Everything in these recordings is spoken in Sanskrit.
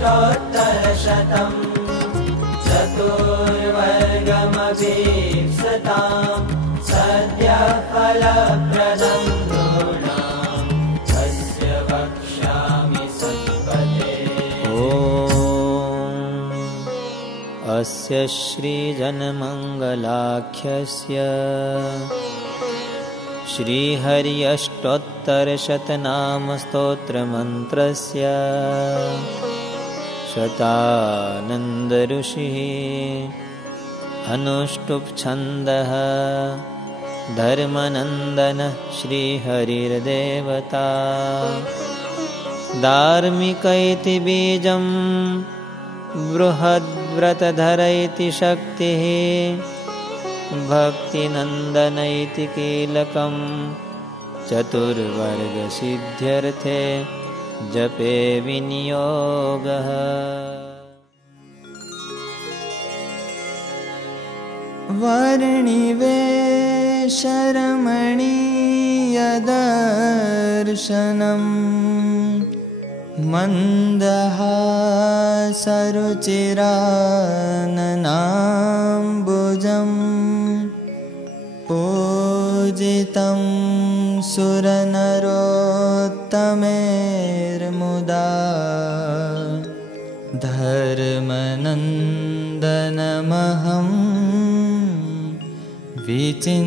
अष्टोत्तरशतम् चतुर्वर्गमभीप्सताम् सद्यः फलप्रदं नृणाम् अस्य वक्ष्यामि सत्पते। अस्य श्रीजनमङ्गलाख्यस्य श्रीहरि अष्टोत्तरशतनाम स्तोत्रमन्त्रस्य शतानन्द ऋषिः अनुष्टुप् छन्दः धर्मनन्दनः श्रीहरिर्देवता धार्मिक इति बीजं बृहद्व्रतधर इति शक्तिः भक्तिनन्दन इति कीलकं चतुर्वर्गसिद्ध्यर्थे जपे विनियोगः। वर्णिवेशरमणीयदर्शनम् मन्दहासरुचिराननाम्बुजम् पूजितं सुरनरोत्तमेर्मुदा धर्मनन्दनमहं विचिन्तये।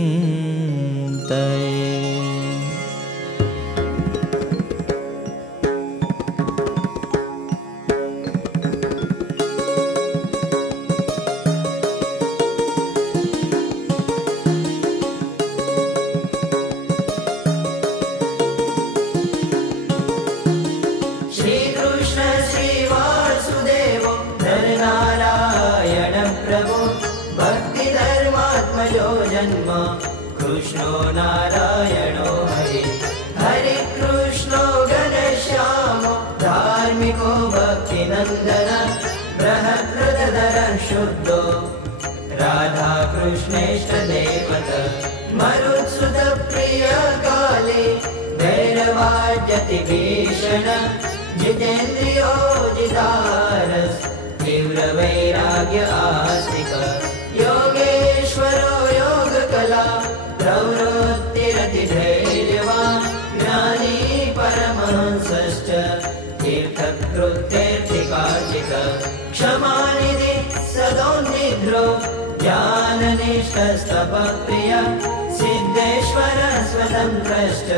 कृष्णो नारायणो हरि हरि कृष्णो घनश्यामो धार्मिको भक्तिनन्दन बृहद्व्रतधर शुद्धो राधा कृष्णेष्टदेवत मरुत्सुत प्रिय काले भैरवाद्यति भीषण जितेन्द्रियो जितारस् तीव्र वैराग्य आस्तिक योगेश्वरो योगकला प्रवृत्तिरतिधैर्यवान् ज्ञानी परमहंसश्च तीर्थकृत्यर्थिकाचिक क्षमानिधि सदोन्निध्रो ज्ञाननिष्ठस्तपप्रिय सिद्धेश्वर स्वतन्त्रश्च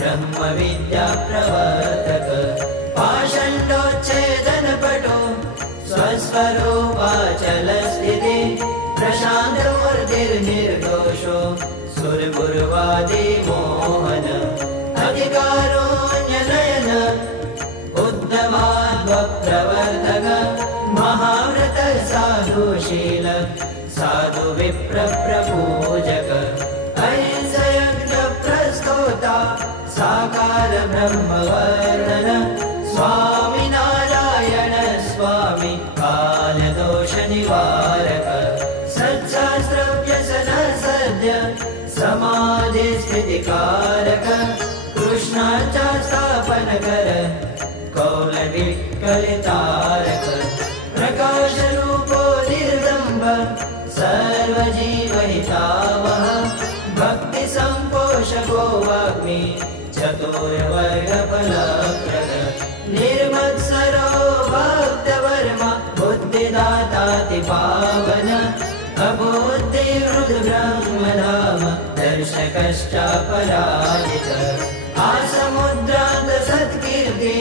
ब्रह्मविद्याप्रवर्तक पाषण्डोच्छेदनपटो स्वस्वरूपाचलस्थिति प्रशान्तमूर्तिर्निर्दोषो सुरगुरुवादी मोहन अधिकारोऽन्यनयन उद्धवाद्वप्रवर्तक महाव्रत साधुशील साधु विप्रप्रपूजक अहिंसयज्ञप्रस्तोता साकार ब्रह्मवर्णन स्वामी नारायण स्वामी कालदोष निवारक सच्चास्त्रव्यसन सद्य समाधिस्थितिकारक कृष्णाचा स्थापनकर कौलविकलितारक प्रकाशरूपो निर्दम्ब सर्वजीवहितावह भक्तिसम्पोषको वाग्मी चतुर्वर्गफलप्रद निर्मत्सरो भक्तवर्मा बुद्धिदाताति पावन अबुद्धिवृद्ध ब्रह्मधाम दर्शकश्चापराजित आसमुद्रान्त सत्कीर्ति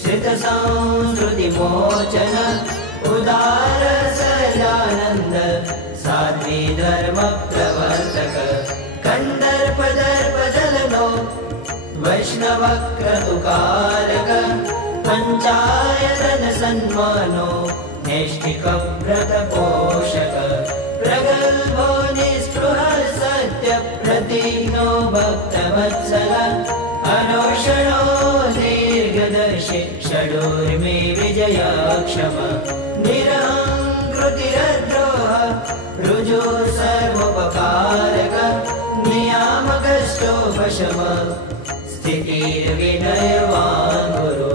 श्रितसंस्कृतिमोचन उदार सहजानन्द साध्वी धर्मप्रवर्तक कन्दर्पदर्पदलनो वैष्णवक्रतुकारक पञ्चायतन सन्मानो नैष्ठिकव्रतपोषक प्रगल्भो निःस्पृहः सत्य प्रतिज्ञो भक्तवत्सल अनोषणो दीर्घदर्शि षडूर्मी विजयक्षम निरहङ्कृतिरद्रोह ऋजु सर्वोपकारक नियामकश्चोपशम स्थितिर्विनयवान् गुरु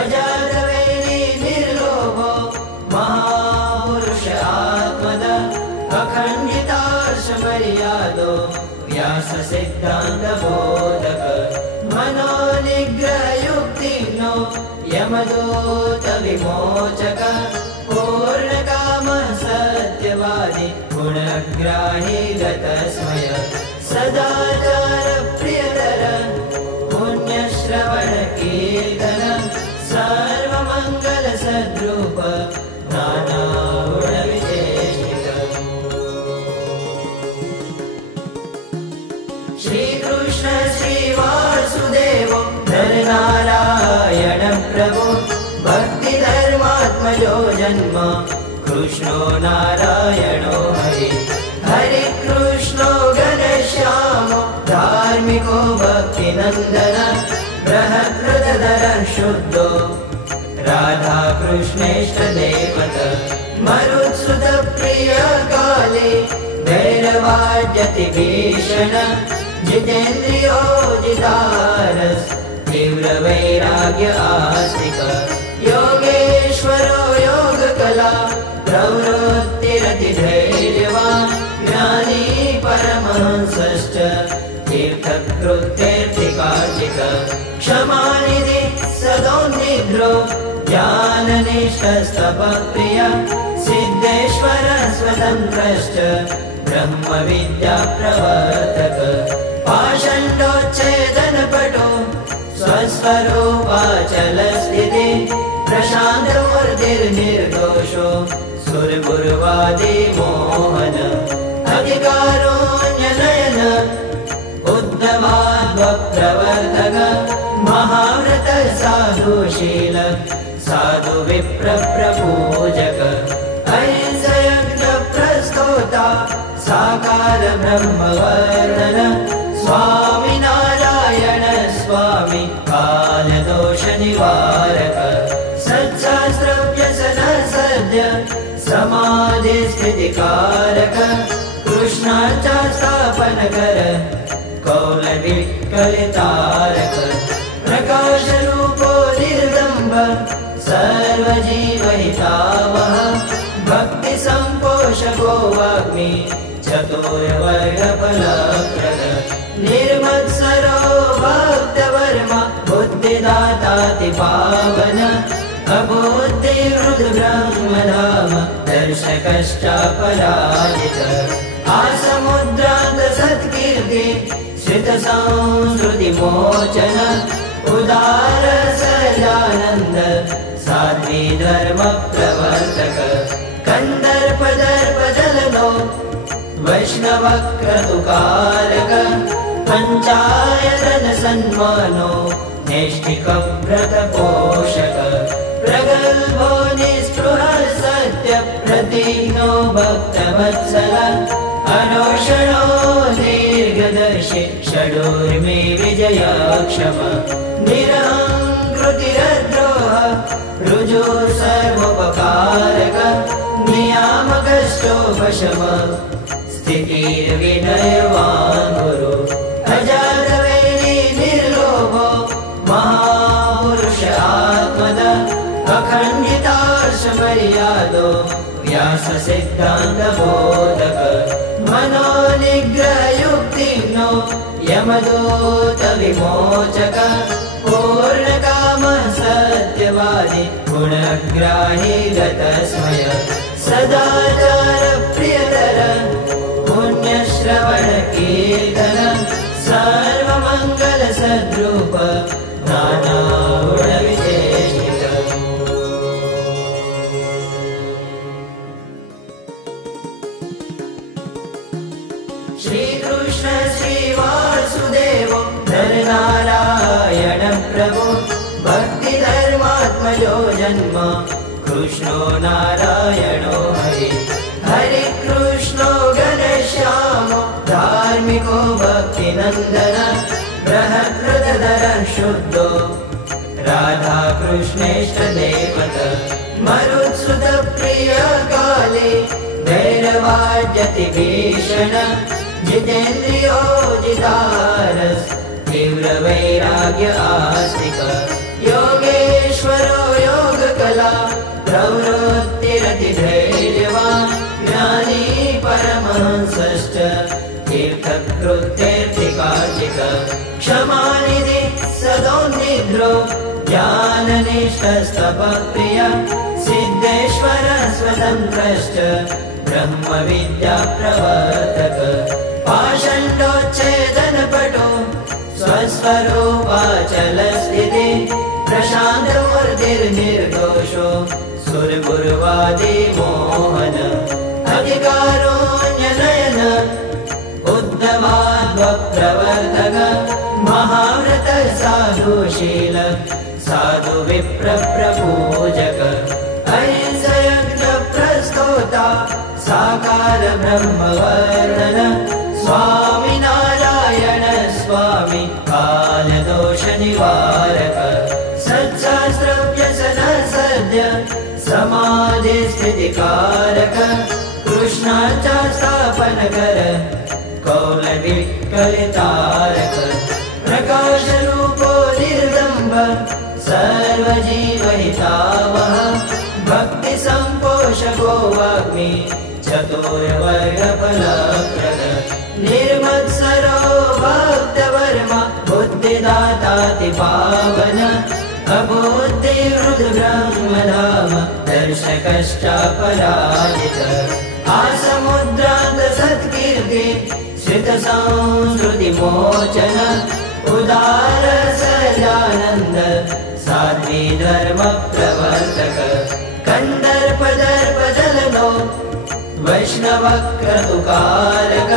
अजातवैरी निर्लोभ सिद्धान्तबोधक मनोनिग्रहयुक्तिनो यमदूत विमोचक पूर्णकाम सत्यवादी गुणग्राही गतस्मय सदाचार प्रियतर पुण्यश्रवण कीर्तन सर्वमङ्गल सद्रूप नानागुणविचेष्टित श्रीकृष्ण श्रीवासुदेव नरनारायण प्रभु भक्तिधर्मात्मयो जन्म कृष्णो नारायणो हरि हरे कृष्णो घनश्यामो धार्मिको भक्तिनन्दन बृहत्कृतधर शुद्धो राधा कृष्णेष्टदेवत मरुत्सुत प्रिय काले भैरवाद्यति भीषण जितेन्द्रियो जितारस् तीव्र वैराग्य आस्तिक योगेश्वरो योगकला प्रवृत्तिरतिधैर्यवान् ज्ञानी परमहंसश्च तीर्थकृत्यर्थिकार्चिक क्षमानिधि सदोन्निद्रो ज्ञाननिष्ठस्तपप्रिय सिद्धेश्वर स्वतन्त्रश्च ब्रह्मविद्याप्रवर्तक पाषण्डोच्छेदनपटो स्वस्वरूपाचलस्थिति प्रशान्तमूर्तिर्निर्दोषो सुरगुरुवादी मोहन अधिकारोऽन्यनयन उद्धवाद्वप्रवर्तक महाव्रत साधुशील साधु विप्रप्रपूजक अहिंसयज्ञप्रस्तोता साकार ब्रह्मवर्णन स्वामिनारायण स्वामी कालदोषनिवारक सच्छास्त्रव्यसन सद्य समाधिस्थितिकारक कृष्णार्चा स्थापनकर कौलविकलितारक प्रकाशरूपो निर्दम्ब सर्वजीवहितावः भक्तिसम्पोषको वाग्मी चतुर्वर्गफलप्रद निर्मत्सरो भक्तवर्मा बुद्धिदाताति पावन अबुद्धिहृद्ब्रह्मधाम दर्शकश्चापराजित आसमुद्रान्त सत्कीर्ति श्रितसंस्कृतिमोचन उदार सदानन्द साध्वी धर्मप्रवर्तक कन्दर्पदर्पदलनो वैष्णवक्रतुकारक पञ्चायतन सन्मानो नैष्ठिकव्रतपोषक प्रगल्भो निःस्पृहः सत्यप्रतिज्ञो भक्तवत्सल अनोषणो दीर्घदर्शि षडूर्मे विजयाक्षम निरहङ्कृतिरद्रोह ऋजु सर्वोपकारक नियामकश्चोपशम स्थितिर्विनयवान् गुरु अजातवैरी निर्लोभो महापुरुष आत्मद अखण्डितार्षमर्यादो व्याससिद्धान्तबोधक मनोनिग्रहयुक्तिनो यमदूत विमोचक पूर्णकाम सत्यवादी गुणग्राही गतस्मय सदाचार प्रियतर पुण्यश्रवण कीर्तन सर्वमङ्गल सद्रूप नानागुणविचेष्टित श्रीकृष्ण श्रीवासुदेव नरनारायण प्रभु भक्तिधर्मात्मयो जन्म कृष्णो नारायणो हरि हरे कृष्णो घनश्यामो धार्मिको भक्तिनन्दन बृहत्कृतधर शुद्धो राधा कृष्णेष्टदेवत मरुत्सुत प्रिय काले भैरवाद्यति भीषण जितेन्द्रियो जितारस् तीव्र वैराग्य आस्तिक योगेश्वरो योगकला प्रवृत्तिरतिधैर्यवान् ज्ञानी परमहंसश्च तीर्थकृत्यर्थिक कार्तिक क्षमानिधि सदोन्निद्रो ज्ञाननिष्ठस्तपप्रिय सिद्धेश्वर स्वतन्त्रश्च ब्रह्मविद्या प्रवर्तक पाषण्डोच्छेदनपटो स्वस्वरूपाचलस्थिति प्रशान्तमूर्तिर्निर्दोषो सुरगुरुवादी मोहन अधिकारोऽन्यनयन उद्धवाद्वप्रवर्तक महाव्रत साधुशील साधु विप्रप्रपूजक अहिंसयज्ञप्रस्तोता साकार ब्रह्मवर्णन स्वामिनारायण स्वामी कालदोषनिवारक सत्शास्त्रव्यसन सद्य समाधिस्थितिकारक कृष्णाचा स्थापनकर कौलविकलितारक प्रकाशरूपो निर्दम्ब सर्वजीवहितावः भक्तिसम्पोषको वाग्मी चतुर्वर्गफलप्रद निर्मत्सरो भक्तवर्मा बुद्धिदाताति पावन अबुद्धिहृद्ब्रह्मधाम दर्शकश्चापराजित आसमुद्रान्त सत्कीर्ति श्रितसंस्कृतिमोचन उदार सजानन्द साध्वी धर्मप्रवर्तक कन्दर्पदर्पदलनो वैष्णवक्रतुकारक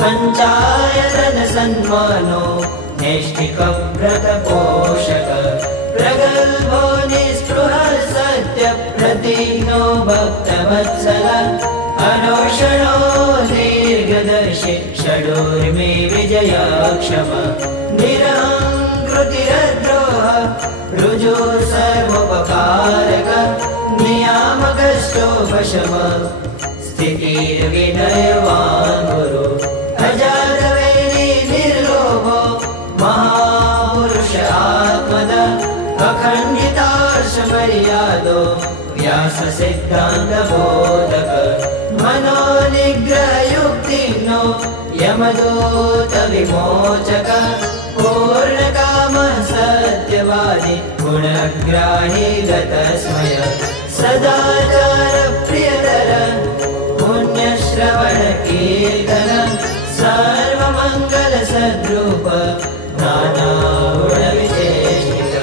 पञ्चायतन सन्मानो नैष्ठिकव्रतपोषक प्रगल्भो निःस्पृहः सत्यप्रतिज्ञो भक्तवत्सल अनोषणो दीर्घदर्शि षडूर्मे विजयाक्षम निरहङ्कृतिरद्रोह ऋजु सर्वोपकारक नियामकश्चोपशम स्थितिर्विनयवान् गुरु अजातवैरी निर्लोभो महापुरुष आत्मद अखण्डितार्षमर्यादो व्याससिद्धान्तबोधक मनोनिग्रहयुक्तिनो यमदूतविमोचक पूर्णकामः सत्यवादी गुणग्राही गतस्मय सदाचारप्रियतर पुण्यश्रवणकीर्तन सर्वमङ्गलसद्रूप नानागुणविचेष्टित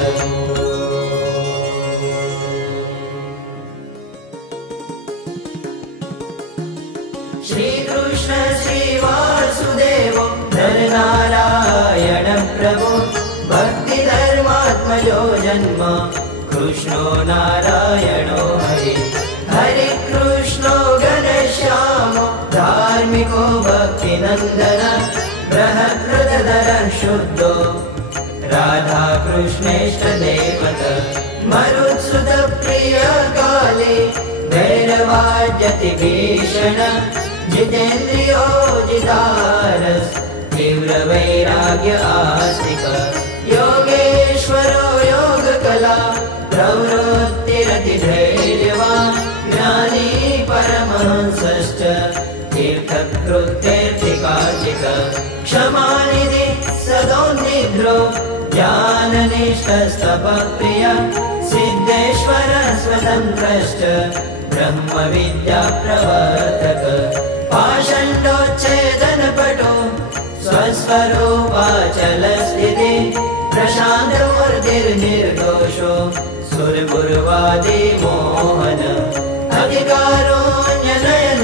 श्रीकृष्ण श्रीवासुदेव नरनारायण प्रभु भक्तिधर्मात्मजो जन्म कृष्णो नारायणो हरि हरि कृष्णो घनश्यामो धार्मिको भक्तिनन्दन बृहत्कृतधर शुद्धो राधा कृष्णेष्टदेवत मरुत्सुत प्रिय काले भैरवाद्यति भीषण जितेन्द्रियो जितारस तीव्र वैराग्य आस्तिक योगेश्वरो योगकला प्रवृत्तिरतिधैर्यवान् ज्ञानी परमहंसश्च तीर्थकृत्यर्थिकाचिक क्षमानिधि सदोन्निद्रो ज्ञाननिष्ठस्तपप्रिय सिद्धेश्वर स्वतन्त्रश्च ब्रह्मविद्या प्रवर्तक पाषण्डोच्छेदनपटो स्वस्वरूपाचलस्थिति प्रशान्तमूर्तिर्निर्दोषो सुरगुरुवादी मोहन अधिकारोऽन्यनयन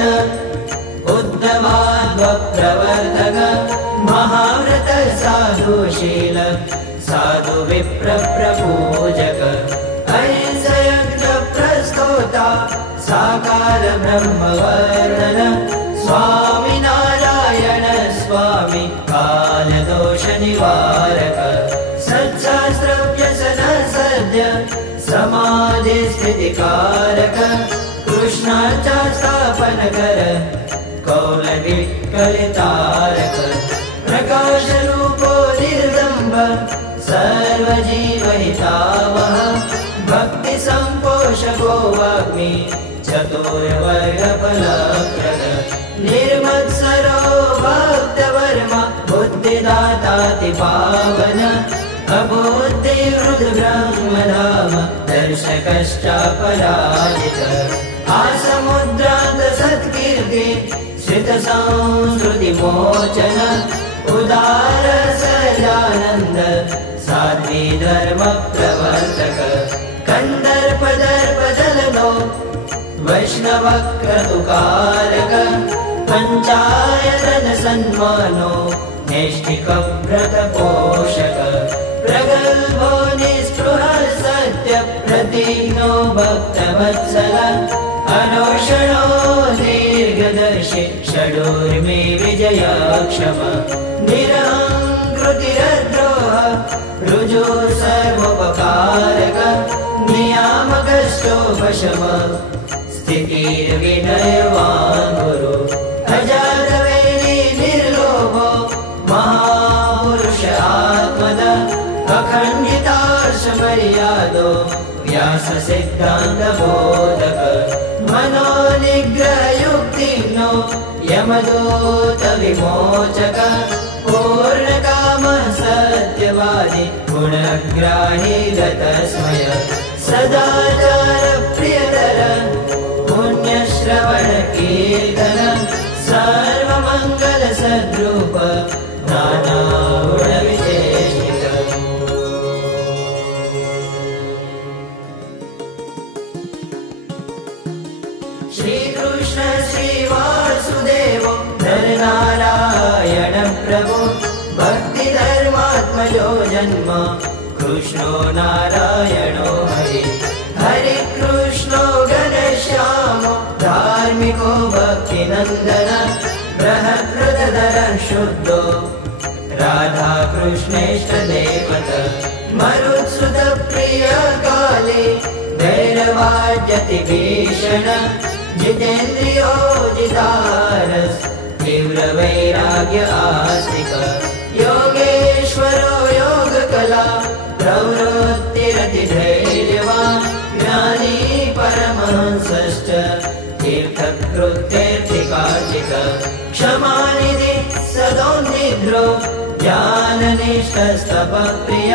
उद्धवाद्वप्रवर्तक महाव्रत साधुशील साधु विप्रप्रपूजक अहिंसयज्ञप्रस्तोता साकार ब्रह्मवर्णन स्वामिनारायण स्वामी कालदोषनिवारक सत्शास्त्रव्यसन सद्य समाधिस्थितिकारक कृष्णाचा स्थापनकर कौलविकलितारक प्रकाशरूपो निर्दम्ब सर्वजीवहितावः भक्तिसम्पोषको वाग्मी चतुर्वर्गफलप्रद निर्मत्सरो भक्तवर्मा बुद्धिदाताति पावन अबुद्धिवृद्ध ब्रह्मधाम दर्शकश्चापराजित आसमुद्रान्त सत्कीर्ति श्रितसंस्कृतिमोचन उदार सजानन्द साध्वी धर्म प्रवर्तक कन्दर्पदर्पदलनो वैष्णवक्रतुकारक पञ्चायतन सन्मानो नैष्ठिकव्रत पोषक प्रगल्भो निःस्पृहः सत्य प्रतिज्ञो भक्तवत्सल अनोषणो दीर्घदर्शि षडूर्मे विजयक्षम निरहङ्कृतिरद्रोह ऋजु सर्वोपकारक नियामकश्चोपशम स्थितिर्विनयवान् गुरु अजातवैरी निर्लोभो महापुरुष आत्मद अखण्डितार्षमर्यादो व्याससिद्धान्तबोधक मनोनिग्रहयुक्तिनो यमदूत विमोचक पूर्णकाम सत्यवादी गुणग्राही गतस्मय सदाचार प्रियतर पुण्यश्रवण कीर्तन सर्वमङ्गल सद्रूप नानागुण विचेष्टित श्रीकृष्ण श्रीवासुदेव नरनारायण प्रभु भक्तिधर्मात्मयो जन्म कृष्णो नारायणो हरि हरि कृष्णो घनश्यामो धार्मिको भक्तिनन्दन बृहद्रथधर शुद्धो राधा कृष्णेष्ट देवत मरुत्सुत प्रिय काले भैरवाद्यति भीषण जितेन्द्रियो जितारस तीव्र वैराग्य आस्तिक योगेश्वरो योगकला प्रवृत्तिरति धैर्यवान् ज्ञानी परमहंसश्च तीर्थकृत्यर्थिकाचिक क्षमानिधि सदोन्निद्रो ज्ञाननिष्ठस्तपप्रिय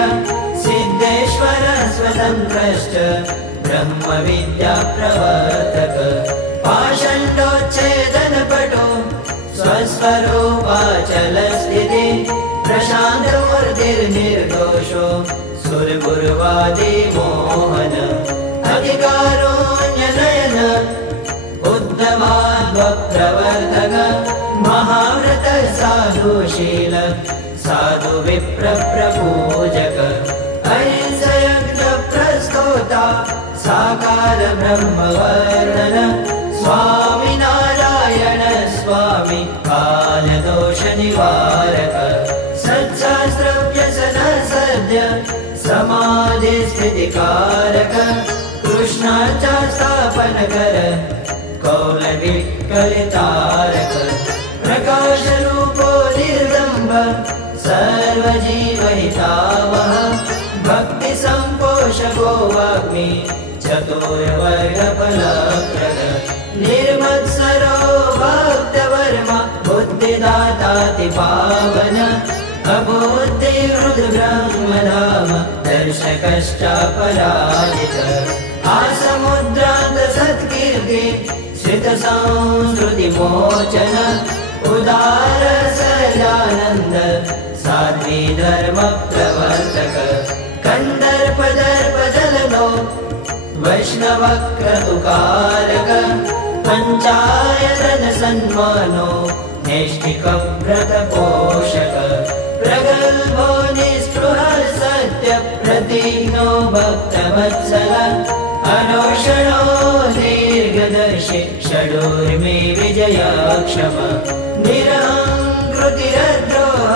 सिद्धेश्वर स्वतन्त्रश्च ब्रह्मविद्या प्रवर्तक पाषण्डोच्छेदनपटो स्वस्वरूपाचलस्थिति प्रशान्तमूर्तिर्निर्दोषो सुरगुरुवादी मोहन अधिकारोऽन्यनयन उद्धवाद्वप्रवर्तक महाव्रत साधुशील साधु विप्रप्रपूजक अहिंसयज्ञ प्रस्तोता साकार ब्रह्मवर्णन स्वामी नारायण स्वामी कालदोष निवारक सच्चास्त्रव्यसन सद्य समाधि स्थितिकारक कृष्णाचा स्थापन कर कौलविकलितारक प्रकाशरूपो निर्दम्ब सर्वजीवहितावह भक्तिसम्पोषको वाग्मी चतुर्वर्गफलप्रद निर्मत्सरो भक्तवर्मा बुद्धिदाताति पावन अबुद्धिवृद्ध ब्रह्मधाम दर्शकश्चापराजित आसमुद्रान्त सत्कीर्ति श्रितसंस्कृतिमोचन उदार सजानन्द साध्वी धर्म प्रवर्तक कन्दर्पदर्पदलनो वैष्णवक्रतुकारक पञ्चायतन सन्मानो नैष्ठिकव्रत पोषक प्रगल्भो निःस्पृहः सत्य प्रतिज्ञो भक्तवत्सल अनोषणो दीर्घदर्शि षडूर्मे विजयक्षम निरहङ्कृतिरद्रोह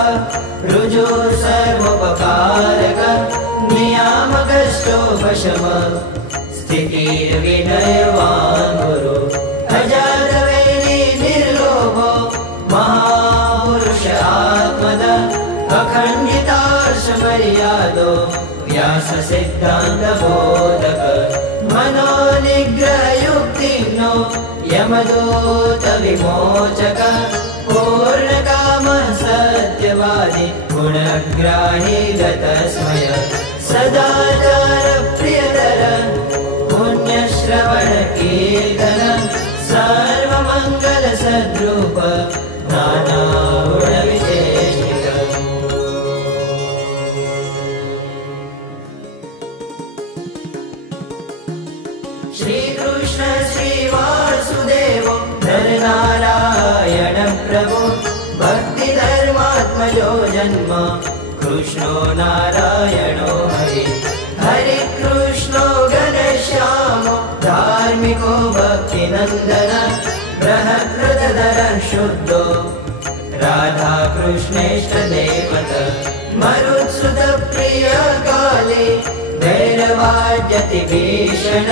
ऋजु सर्वोपकारक नियामकश्चोपशम स्थितिर्विनयवान् गुरु अजातवैरी निर्लोभो महापुरुष आत्मद अखण्डितार्षमर्यादो व्याससिद्धान्तबोधक मनोनिग्रहयुक्तिनो यमदूत विमोचक पूर्णकामः सत्यवादी गुणग्राही गतस्मय सदाचारप्रियतर पुण्यश्रवणकीर्तन सर्वमङ्गलसद्रूप नानागुणविचेष्टित श्रीकृष्ण श्रीवासुदेव नरनारायण प्रभु भक्तिधर्मात्मयो जन्म कृष्णो नारायणो हरि हरि कृष्णो घनश्यामो धार्मिको भक्तिनन्दन बृहत्कृतधर शुद्धो राधा कृष्णेष्टदेवत मरुत्सुत प्रिय काले भैरवाद्यति भीषण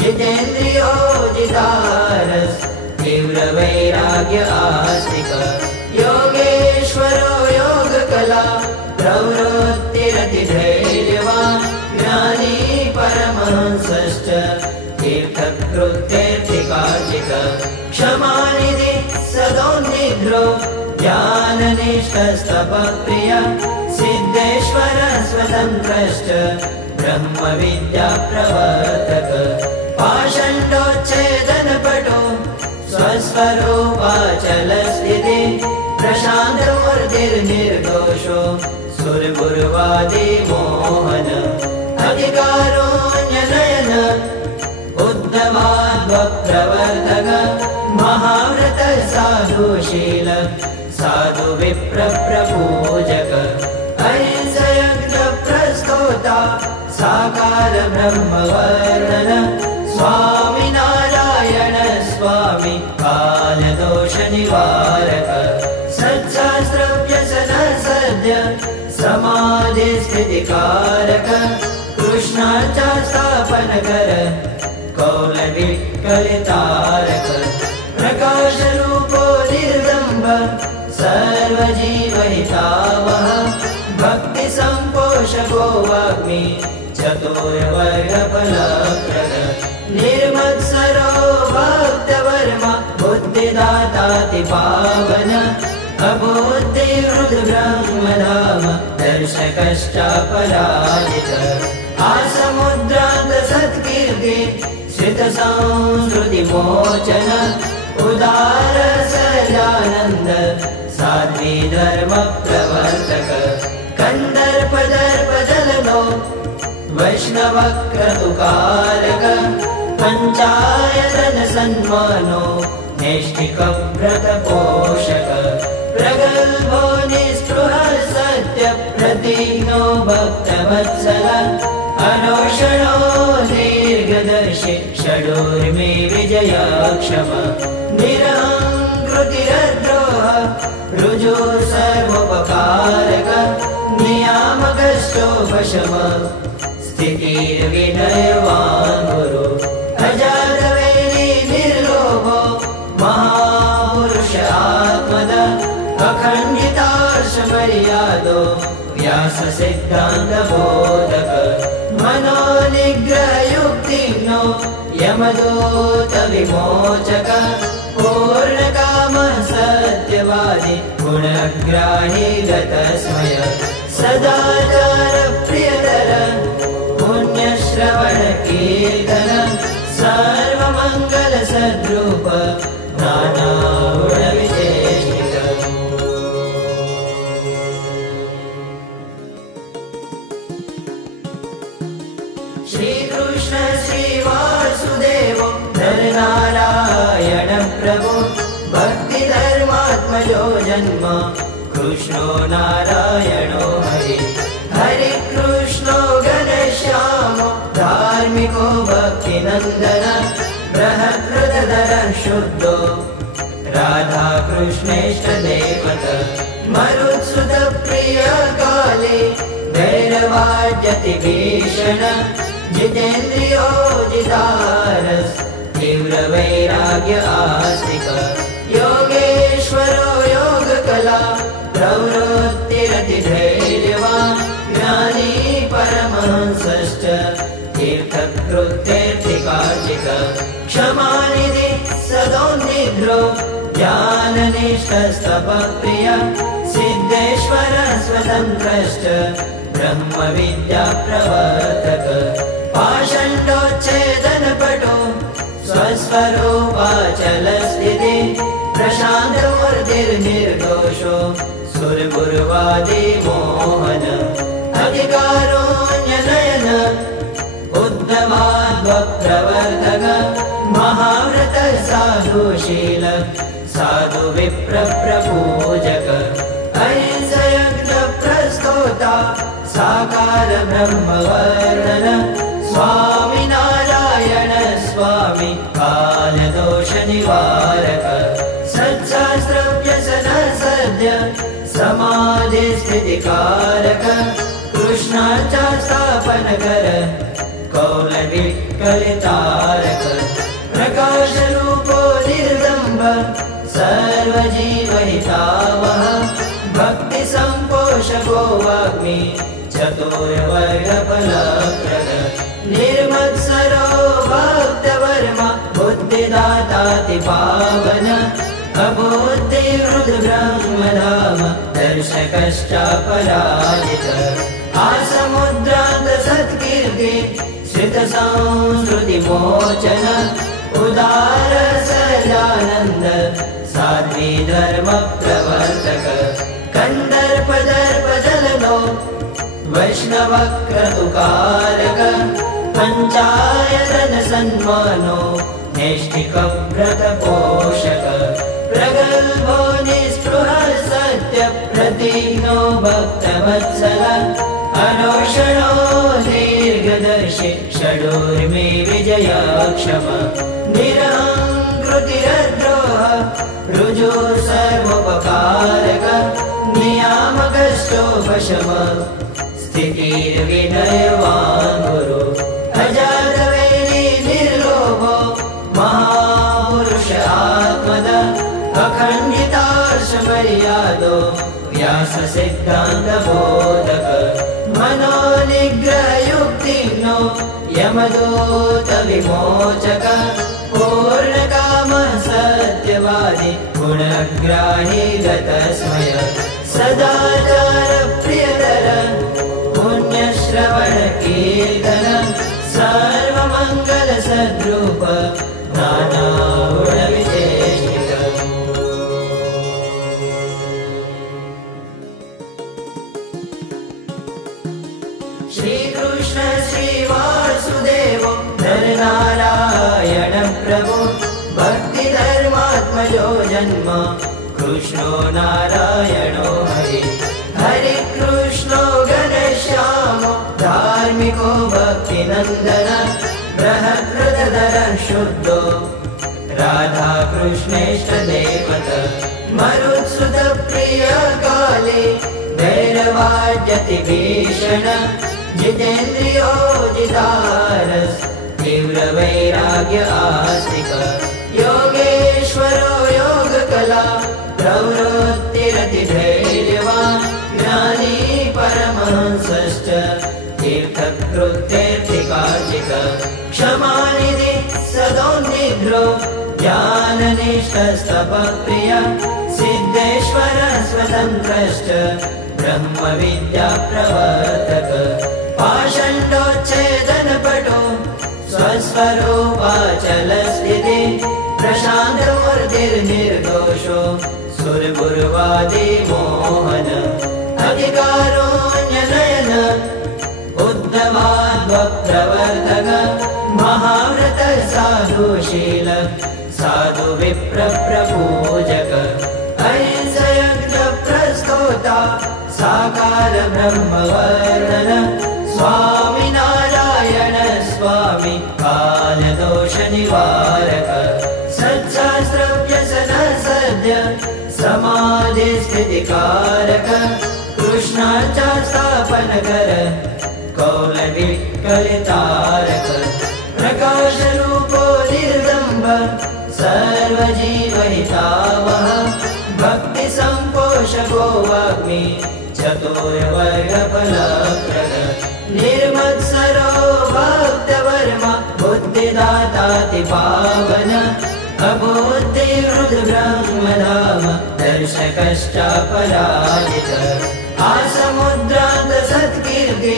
जितेन्द्रियो जितारस् तीव्र वैराग्य आस्तिक योगेश्वरो योगकला प्रवृत्तिरति धैर्यवान् ज्ञानी परमहंसश्च तीर्थकृत्यर्थिकार्चिक क्षमानिधि सदोन्निध्रो ज्ञाननिष्ठस्तपप्रिय सिद्धेश्वर स्वतन्त्रश्च ब्रह्मविद्या प्रवर्तक पाषण्डोच्छेदनपटो स्वस्वरूपाचलस्थिति प्रशान्तमूर्तिर्निर्दोषो सुरगुरुवादी मोहन अधिकारोऽन्यनयन उद्धवाद्वप्रवर्तक महाव्रत साधुशील साधु विप्रप्रपूजक अहिंसयज्ञप्रस्तोता साकार ब्रह्मवर्णन स्वामिनारायण स्वामी कालदोषनिवारक सच्छास्त्रव्यसन सद्य समाधिस्थितिकारक कृष्णार्चा स्थापनकर कौलविकलितारक प्रकाशरूपो निर्दम्ब सर्वजीवहितावह भक्तिसम्पोषको वाग्मी चतुर्वर्गफलप्रद निर्मत्सरो भक्तवर्मा बुद्धिदाताति पावन अबुद्धिहृद्ब्रह्मधाम दर्शकश्चापराजित आसमुद्रान्त सत्कीर्ति श्रितसंस्कृतिमोचन उदार सजानन्द साध्वी धर्मप्रवर्तक कन्दर्पदर्पदलनो वैष्णवक्रतुकारक पञ्चायतन सन्मानो नैष्ठिकव्रतपोषक प्रगल्भो निःस्पृहः सत्यप्रतिज्ञो भक्तवत्सल अनोषणो दीर्घदर्शि षडूर्मी विजयक्षम निरहङ्कृतिरद्रोह ऋजु सर्वोपकारक नियामकश्चोपशम स्थितिर्विनयवान् गुरु अजातवैरी निर्लोभो महापुरुष आत्मद अखण्डितार्षमर्यादो व्याससिद्धान्तबोधक मनोनिग्रहयुक्तिज्ञो यमदूतविमोचक पूर्णकामः सत्यवादी गुणग्राही गतस्मय सदाचारप्रियतर पुण्यश्रवणकीर्तन सर्वमङ्गलसद्रूप नानागुणविचेष्टित श्रीकृष्ण श्रीवासुदेव नरनारायण प्रभु भक्तिधर्मात्मयो जन्म कृष्णो नारायणो हरि हरि कृष्णो घनश्यामो धार्मिको भक्तिनन्दन बृहत्कृतधर शुद्धो राधा कृष्णेष्टदेवत मरुत्सुत प्रिय काले भैरवाद्यति भीषण जितेन्द्रियो जितारस् तीव्र वैराग्य आस्तिक योगेश्वरो योगकला प्रवृत्तिरति धैर्यवान् ज्ञानी परमहंसश्च तीर्थकृत्यर्थिकार्चिक क्षमानिधि सदोन्निध्रो ज्ञाननिष्ठस्तपप्रिय सिद्धेश्वर स्वतन्त्रश्च ब्रह्मविद्याप्रवर्तक पाषण्डोच्छेदनपटो स्वस्वरूपाचलस्थिति प्रशान्तमूर्तिर्निर्दोषो सुरगुरुवादिमोहन अधिकारोऽन्यनयन उद्धमाद्वप्रवर्तक महाव्रत साधुशील साधुविप्रप्रपूजक अहिंसयज्ञप्रस्तोता साकार ब्रह्मवर्णन स्वामिनारायण स्वामी कालदोषनिवारक सच्छास्त्रव्यसन सद्य समाधिस्थितिकारक कृष्णार्चास्थापनकर कौलविकलितारक प्रकाशरूपो निर्दम्ब सर्वजीवहितावह भक्तिसम्पोषको वाग्मी चतुर्वर्गफलप्रद निर्मत्सरो भक्तवर्मा बुद्धिदाताति पावन अबुद्धिहृद्ब्रह्मधाम दर्शकश्चापराजित आसमुद्रान्त सत्कीर्ति श्रितसंस्कृतिमोचन उदार सजानन्द साध्वी धर्मप्रवर्तक कन्दर्पदर्पदलनो वैष्णवक्रतुकारक पञ्चायतन सन्मानो नैष्ठिकव्रतपोषक प्रगल्भो निःस्पृहः सत्यप्रतिज्ञो भक्तवत्सल अनोषणो दीर्घदर्शि षडूर्मी विजयक्षम निरहङ्कृतिरद्रोह ऋजु सर्वोपकारक नियामकश्चोपशम स्थितिर्विनयवान् गुरु अजातवैरी निर्लोभो महापुरुष आत्मद अखण्डितार्षमर्यादो व्याससिद्धान्तबोधक मनोनिग्रहयुक्तिनो यमदूतविमोचक पूर्णकामः सत्यवादी गुणग्राही गतस्मय सदाचारप्रियतर पुण्यश्रवणकीर्तन सर्वमङ्गलसद्रूप नानागुणविचेष्टित श्रीकृष्ण श्रीवासुदेव नरनारायण प्रभु भक्तिधर्मात्मजो जन्म कृष्णो नारायणो हरि हरे कृष्णो घनश्यामो धार्मिको भक्तिनन्दन बृहत्कृतधर शुद्धो राधाकृष्णेष्टदेवत मरुत्सुतप्रिय काले भैरवाद्यति भीषण जितेन्द्रियो जितारस् तीव्रवैराग्य आस्तिक योगेश्वरो योगकला प्रवृत्तिरतिधैर्यवान् ज्ञानी परमहंसश्च तीर्थकृत्यर्थिकार्चिक क्षमानिधि सदोन्निद्रो ज्ञाननिष्ठस्तपप्रिय सिद्धेश्वर स्वतन्त्रश्च ब्रह्मविद्याप्रवर्तक पाषण्डोच्छेदनपटो स्वस्वरूपाचलस्थिति प्रशान्तमूर्तिर्निर्दोषो सुरगुरुवादिमोहन अधिकारोऽन्यनयन उद्धमाद्वप्रवर्तक महाव्रत साधुशील साधुविप्रप्रपूजक अहिंसयज्ञप्रस्तोता साकार ब्रह्मवर्णन स्वामिनारायण स्वामी कालदोषनिवारक सच्छास्त्रव्यसन सद्य समाधिस्थितिकारक कृष्णार्चास्थापनकर कौलविकलितारक प्रकाशरूपो निर्दम्ब सर्वजीवहितावह भक्तिसम्पोषको वाग्मी चतुर्वर्गफलप्रद निर्मत्सरो भक्तवर्मा बुद्धिदाताति पावन अबुद्धिहृद्ब्रह्मधाम रुद्रब्रह्मधाम दर्शकश्चापराजित आसमुद्रान्त सत्कीर्ति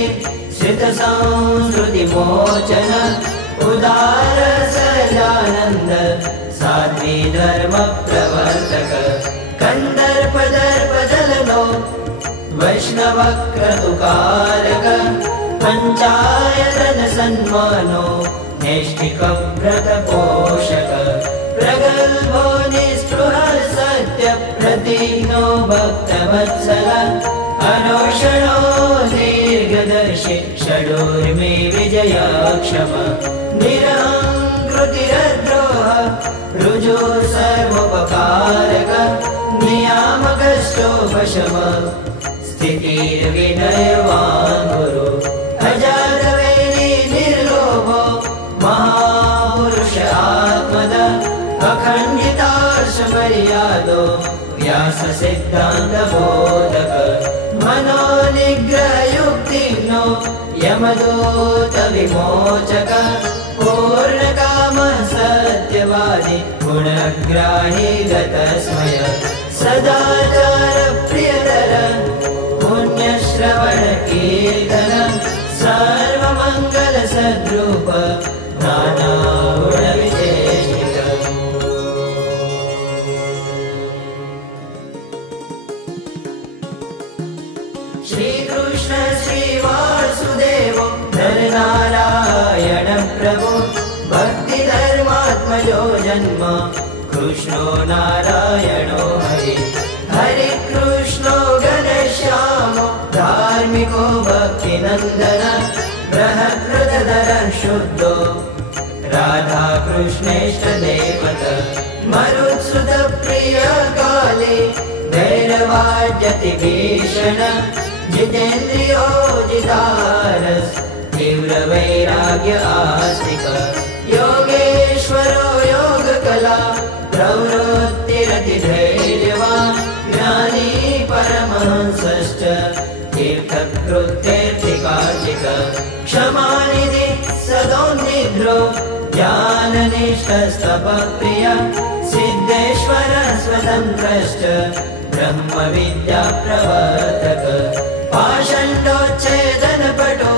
श्रितसंस्कृतिमोचन उदार सजानन्द साध्वी धर्मप्रवर्तक कन्दर्पदर्पदलनो वैष्णवक्रतुकारक पञ्चायतन सन्मानो नैष्ठिकव्रतपोषक प्रगल्भो निःस्पृहः सत्यप्रतिज्ञो भक्तवत्सल अनोषणो दीर्घदर्शि षडूर्मे विजयाक्षम निरहङ्कृतिरद्रोह ऋजु सर्वोपकारक नियामकश्चोपशम स्थितिर्विनयवान् गुरु अजातवैरी निर्लोभो महापुरुष आत्मद अखण्डितार्षमर्यादो व्याससिद्धान्तबोधक मनोनिग्रहयुक्तिनो यमदूतविमोचक पूर्णकामः सत्यवादी गुणग्राही गतस्मय सदाचारप्रियतर पुण्यश्रवण कीर्तन सर्वमङ्गलसद्रूप नानागुणविचेष्टित श्रीकृष्ण श्रीवासुदेवो नरनारायण प्रभु भक्तिधर्मात्मयो जन्म कृष्णो नारायणो हरि हरि कृष्णो घनश्यामो धार्मिको भक्तिनन्दन बृहत्कृतधर शुद्धो राधा कृष्णेष्टदेवत मरुत्सुत प्रिय काले भैरवाद्यति भीषण जितेन्द्रियो जितारस तीव्र वैराग्य आस्तिक योगेश्वरो योगकला प्रवृत्तिरतिधैर्यवान् ज्ञानी परमहंसश्च तीर्थकृत्येर्थिकार्चिक क्षमानिधि सदोन्निद्रो ज्ञाननिष्ठस्तपप्रिय सिद्धेश्वर स्वतन्त्रश्च ब्रह्मविद्याप्रवर्तक पाषण्डोच्छेदनपटो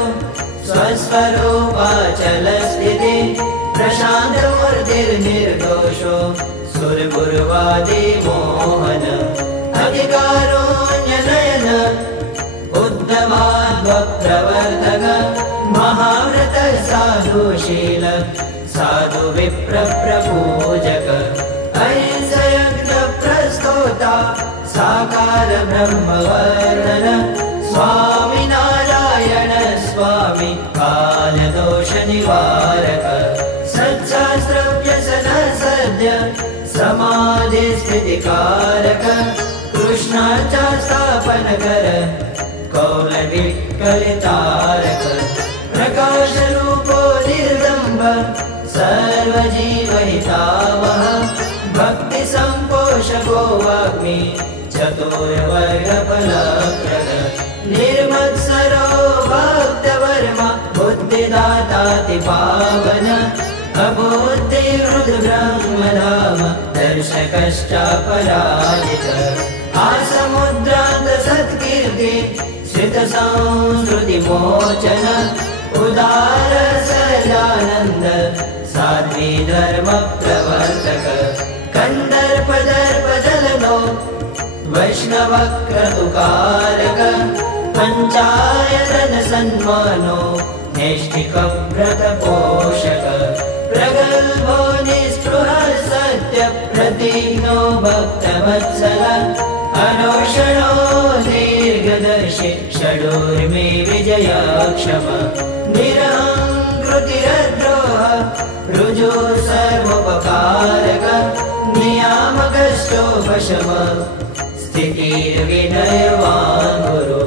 स्वस्वरूपाचलस्थिति प्रशान्तमूर्तिर्निर्दोषो सुरगुरुवादी मोहन अधिकारोऽन्यनयन उद्धवाद्वप्रवर्तक महाव्रत साधुशील साधु विप्रप्रपूजक अहिंसयज्ञप्रस्तोता साकार ब्रह्मवर्णन स्वामी नारायण स्वामी कालदोष निवारक सच्चास्त्रव्यसन सद्य समाधिस्थितिकारक कृष्णार्चास्थापनकर कौलविकलितारक प्रकाशरूपो निर्दम्ब सर्वजीवहितावह भक्तिसम्पोषको वाग्मी चतुर्वर्गफलप्रद निर्मत्सरो भक्तवर्मा बुद्धिदाताति पावन अबुद्धिहृद्ब्रह्मधाम दर्शकश्चापराजित आसमुद्रान्त सत्कीर्ति श्रितसंस्कृतिमोचन उदार सजानन्द साध्वी धर्मप्रवर्तक कन्दर्पदर्पदलनो वैष्णवक्रतुकारक पञ्चायतन सन्मानो नैष्ठिकव्रतपोषक प्रगल्भो निःस्पृहः सत्यप्रतिज्ञो भक्तवत्सल अनोषणो दीर्घदर्शि षडूर्मे विजयाक्षम निरहङ्कृतिरद्रोह ऋजु सर्वोपकारक नियामकश्चोपशम स्थितिर्विनयवान् गुरु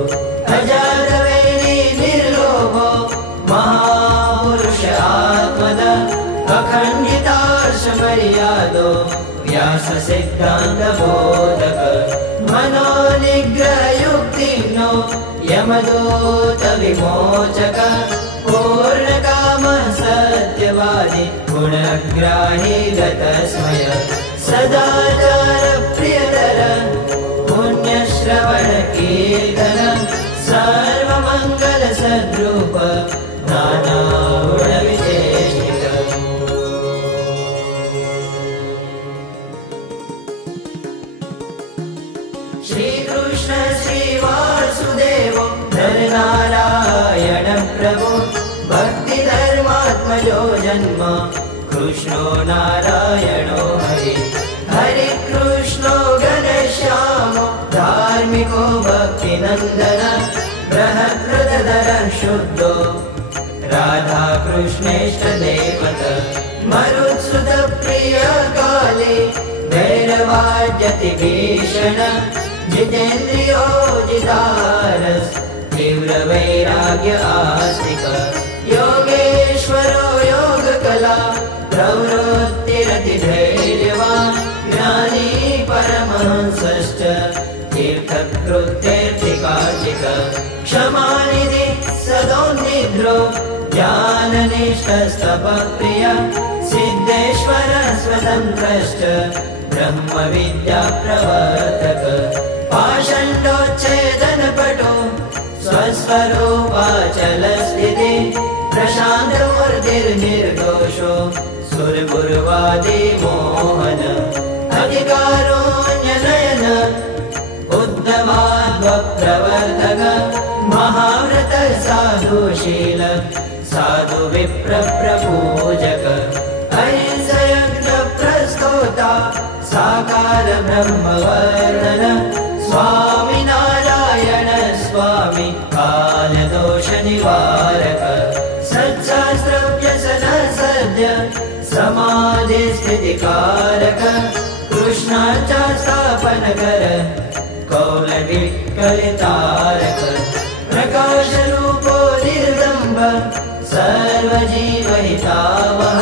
अजातवैरी निर्लोभो महापुरुष आत्मद अखण्डितार्षमर्यादो व्याससिद्धान्तबोधक मनोनिग्रहयुक्तिनो यमदूतविमोचक पूर्णकामः सत्यवादी गुणग्राही गतस्मय सदाचार प्रियतर पुण्यश्रवण कीर्तन सर्वमंगल सद्रूप नानागुण विचेष्टित श्री कृष्ण श्री वासुदेव नरनारायण प्रभु भक्ति धर्मात्मजो जन्म कृष्णो नारायणो हरि हरि कृष्णो घनश्यामो धार्मिको भक्ति नंदन बृहद्रदर शुद्धो राधा कृष्णेष्ट देवत मरुत्सुत प्रिय काले भैरवाद्यति भीषण जितेन्द्रियो जितारस तीव्र वैराग्य आस्तिक योगेश्वरो योग कला प्रवृत्तिरति धैर्यवान् ज्ञानी परमहंसश्च तीर्थकृत्यर्थिकाचिक क्षमानिधि सदोन्निद्रो ज्ञाननिष्ठस्तपप्रिय सिद्धेश्वर स्वतन्त्रश्च ब्रह्मविद्या प्रवर्तक पाषण्डोच्छेदनपटो स्वस्वरूपाचलस्थिति प्रशान्तमूर्तिर्निर्दोषो सुरगुरुवादी मोहन अधिकारोऽन्यनयन उद्धवाद्वप्रवर्तक महाव्रत साधुशील साधु विप्र प्रपूजक अहिंसयज्ञ प्रस्तोता साकार ब्रह्मवर्णन स्वामी नारायण स्वामी कालदोष निवारक सच्चास्त्र व्यसन सद्य समाधि स्थिति कारक कृष्णाचा स्थापन कर कौलविकलितारक प्रकाश रूपो निर्दम्ब सर्वजीवहितावह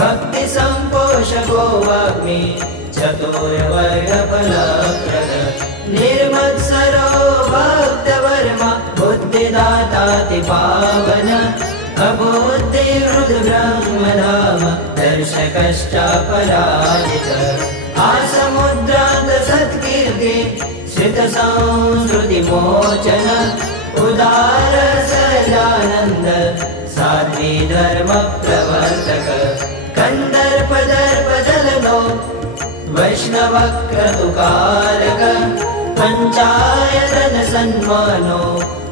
भक्ति संपोषको वाग्मी चतुर्वर्गफलप्रद निर्मत्सरो भक्तवर्मा बुद्धिदाताति पावन अबुद्धिहृद् ब्रह्मधाम दर्शकश्चापराजित आसमुद्रान्त सत्कीर्ति श्रितसंस्कृतिमोचन उदार सदानन्द साध्वी धर्म प्रवर्तक कन्दर्पदर्पदलनो वैष्णवक्रतुकारक पञ्चायतन सन्मानो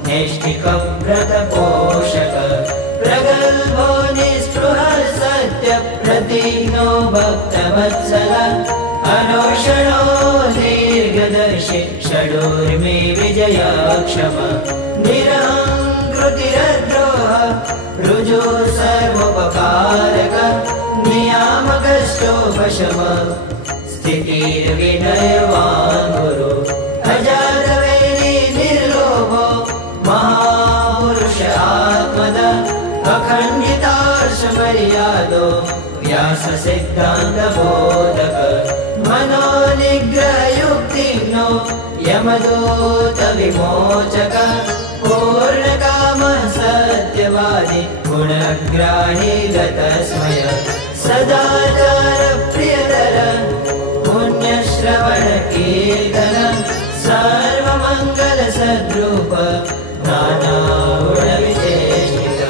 नैष्ठिकव्रत पोषक प्रगल्भो निःस्पृहः सत्य प्रतिज्ञो भक्तवत्सल अनोषणो दीर्घदर्शि षडूर्मी विजयक्षम निरहङ्कृतिरद्रोह ऋजु सर्वोपकारक नियामकश्चोपशम स्थितिर्विनयवान् गुरु अजातवैरी निर्लोभो महापुरुष आत्मद अखण्डितार्षमर्यादो व्यास सिद्धान्त बोधक मनोनिग्रहयुक्तिनो यमदूत विमोचक पूर्णकाम सत्यवादी गुणग्राही गतस्मय सदाचार प्रियतर पुण्यश्रवण कीर्तन सर्वमंगल सद्रूप नानागुण विचेष्टित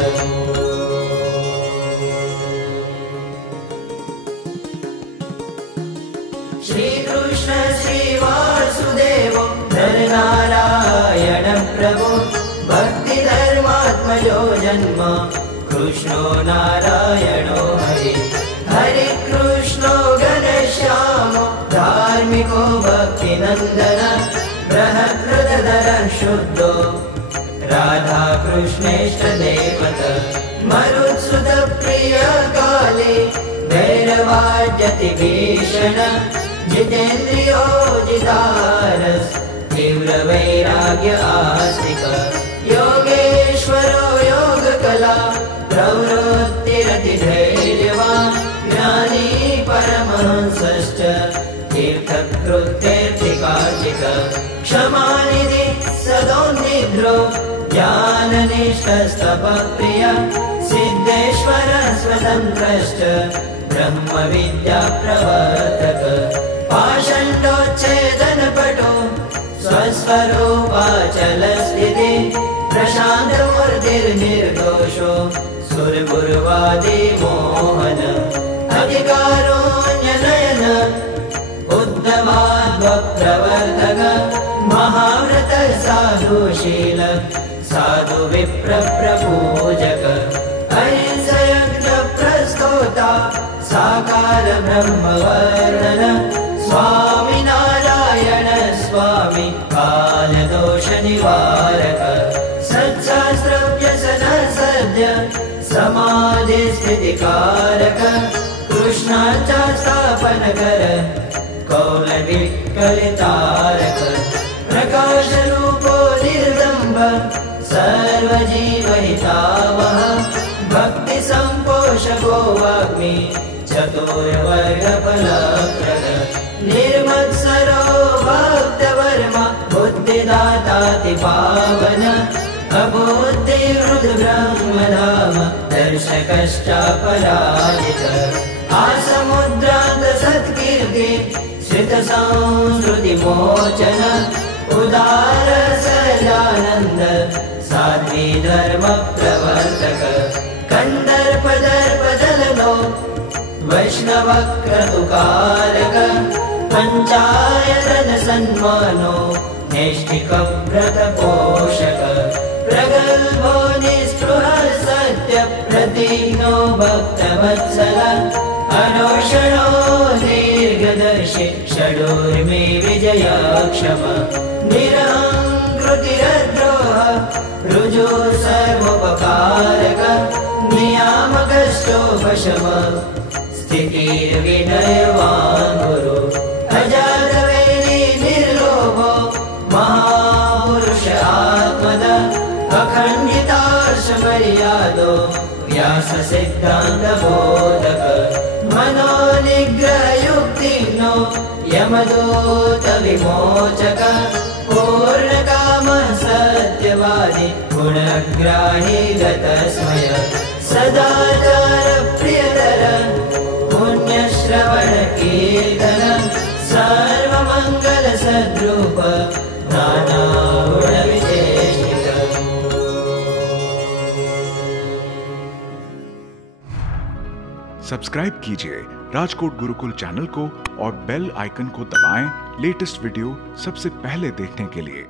श्री कृष्ण श्री वासुदेव नरनारायण प्रभु भक्ति धर्मात्मजो जन्म कृष्णो नारायणो हरि हरि कृष्णो घनश्यामो धार्मिको भक्ति नंदन बृहद्रदर शुद्धो राधा कृष्णेष्ट देवत मरुत्सुत प्रिय काले भैरवाद्यति भीषण जितेन्द्रियो जितारस तीव्र वैराग्य आस्तिक योगेश्वरो योग कला प्रवृत्तिरति धैर्यवान् ज्ञानी परमहंसश्च तीर्थकृत्यर्थिकाचिक क्षमानिधि सदोन्निद्रो ज्ञाननिष्ठस्तपप्रिय सिद्धेश्वर स्वतन्त्रश्च ब्रह्मविद्या प्रवर्तक पाषण्डोच्छेदनपटो स्वस्वरूपाचलस्थिति प्रशान्तमूर्तिर्निर्दोषो सुरगुरुवादी मोहन अधिकारोऽन्यनयन उद्धवाद्वप्रवर्तक महाव्रत साधुशील साधु विप्र प्रपूजक अहिंसयज्ञ प्रस्तोता साकार ब्रह्मवर्णन स्वामी नारायण स्वामी कालदोष निवारक सच्चास्त्रव्यसन सद्य समाधि स्थितिकारक कृष्णाचा स्थापनकर कौलविकलितारक प्रकाशरूपो निर्दम्ब सर्वजीवहितावह भक्ति संपोषको वाग्मी चतुर्वर्गफलप्रद निर्मत्सरो भक्तवर्मा बुद्धिदाताति पावन अबुद्धिहृद् ब्रह्मधाम दर्शकश्चापराजित आसमुद्रान्त सत्कीर्ति श्रितसंस्कृतिमोचन उदार सदानन्द साध्वी धर्म प्रवर्तक कन्दर्पदर्पदलनो वैष्णवक्रतुकारक पञ्चायतन सन्मानो नैष्ठिकव्रतपोषक प्रगल्भो निःस्पृहः सत्य प्रतिज्ञो भक्तवत्सल अनोषणो दीर्घदर्शि षडूर्मे विजयाक्षम निरहङ्कृतिरद्रोह ऋजु सर्वोपकारक नियामकश्चोपशम स्थितिर्विनयवान् गुरु अजातवैरी निर्लोभो महापुरुष आत्मद अखण्डितार्षमर्यादो व्याससिद्धान्तबोधक मनोनिग्रहयुक्तिनो यमदूत विमोचक पूर्णकाम सत्यवादी गुणग्राही गतस्मय सदाचार प्रियतर पुण्यश्रवण कीर्तन सर्वमङ्गल सद्रूप नानागुण विचेष्टित। सब्सक्राइब कीजिए राजकोट गुरुकुल चैनल को और बेल आइकन को दबाएं लेटेस्ट वीडियो सबसे पहले देखने के लिए।